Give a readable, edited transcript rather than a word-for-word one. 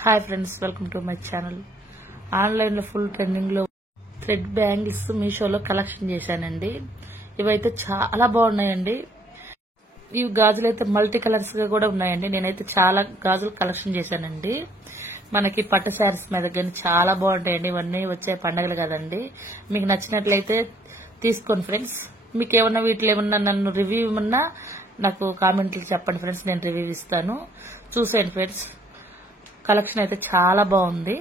Hi friends, welcome to my channel. ఆన్లైన్లో full ట్రెండింగ్లో thread bangles మీషోలో కలెక్షన్ చేశానండి. ఇవైతే చాలా బాగున్నాయండి. ఇవి గాజులు అయితే మల్టీ కలర్స్ గా కూడా ఉన్నాయండి. నేనైతే చాలా గాజులు కలెక్షన్ చేశానండి. మనకి పట్టు శారీస్ మీద కానీ చాలా బాగుంటాయండి. ఇవన్నీ వచ్చే పండుగలు కదండి. మీకు నచ్చినట్లయితే తీసుకోండి ఫ్రెండ్స్. మీకు ఏమన్నా వీటిలో ఏమన్నా నన్ను రివ్యూ ఏమన్నా నాకు కామెంట్లు చెప్పండి ఫ్రెండ్స్, నేను రివ్యూ ఇస్తాను. చూసేయండి ఫ్రెండ్స్, కలెక్షన్ అయితే చాలా బాగుంది.